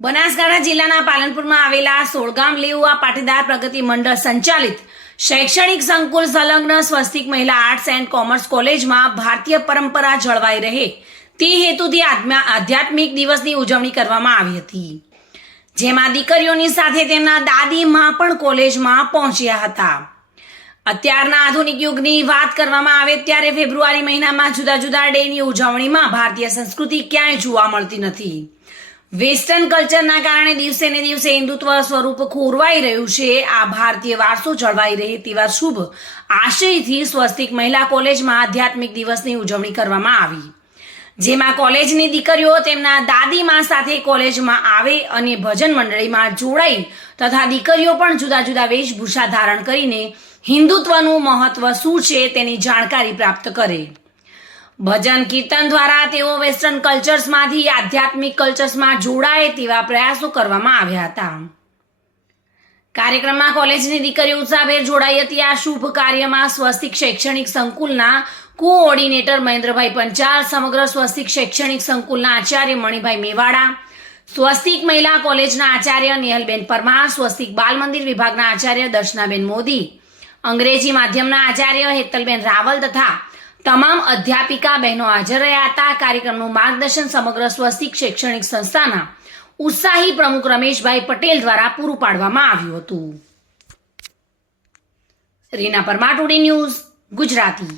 બનાસકાંઠા જિલ્લાના પાલનપુરમાં આવેલા સોળગામ લેઉવા પાટીદાર પ્રગતિ મંડળ સંચાલિત શૈક્ષણિક સંકુલ સંલગ્ન સ્વસ્તિક મહિલા આર્ટ્સ એન્ડ કોમર્સ કોલેજમાં ભારતીય પરંપરા જળવાઈ રહે તે હેતુથી આધ્યાત્મિક દિવસની ઉજવણી કરવામાં આવી હતી, જેમાં દીકરીઓની સાથે તેમના દાદીમાં પણ કોલેજમાં પહોંચ્યા હતા। અત્યારના આધુનિક યુગની વાત કરવામાં આવે ત્યારે ફેબ્રુઆરી મહિનામાં જુદા જુદા ડેની ઉજવણીમાં ભારતીય સંસ્કૃતિ ક્યાંય જોવા મળતી નથી। વેસ્ટર્ન કલ્ચરના કારણે દિવસે ને દિવસે હિન્દુત્વ સ્વરૂપ ખોરવાઈ રહ્યું છે। આ ભારતીય વારસો જળવાઈ રહે તેવા શુભ આશયથી સ્વસ્તિક મહિલા કોલેજમાં આધ્યાત્મિક દિવસની ઉજવણી કરવામાં આવી, જેમાં કોલેજની દીકરીઓ તેમના દાદીમા સાથે કોલેજમાં આવે અને ભજન મંડળીમાં જોડાઈ તથા દીકરીઓ પણ જુદા જુદા વેશભૂષા ધારણ કરીને હિન્દુત્વનું મહત્વ શું છે તેની જાણકારી પ્રાપ્ત કરે। ભજન કીર્તન દ્વારા તેઓ વેસ્ટર્ન કલ્ચર્સમાંથી આધ્યાત્મિક કલ્ચર્સમાં જોડાય તેવા પ્રયાસો કરવામાં આવ્યા હતા। કાર્યક્રમમાં કોલેજની દીકરીઓ ઉત્સાહભેર જોડાઈ હતી। આ શુભ કાર્યમાં સ્વસ્તિક શૈક્ષણિક સંકુલના કોઓર્ડિનેટર મહેન્દ્રભાઈ પંચાલ, સમગ્ર સ્વસ્તિક શૈક્ષણિક સંકુલના આચાર્ય મણિભાઈ મેવાડા, સ્વસ્તિક મહિલા કોલેજના આચાર્ય નેહલબેન પરમાર, સ્વસ્તિક બાલ મંદિર વિભાગના આચાર્ય દર્શનાબેન મોદી, અંગ્રેજી માધ્યમના આચાર્ય હેતલબેન રાવલ તથા તમામ અધ્યાપિકા બહેનો હાજર રહ્યા હતા। કાર્યક્રમનું માર્ગદર્શન સમગ્ર સ્વસ્તિક શૈક્ષણિક સંસ્થાના ઉત્સાહી પ્રમુખ રમેશભાઈ પટેલ દ્વારા પૂરું પાડવામાં આવ્યું હતું। Reena Parmar, today news, Gujarati.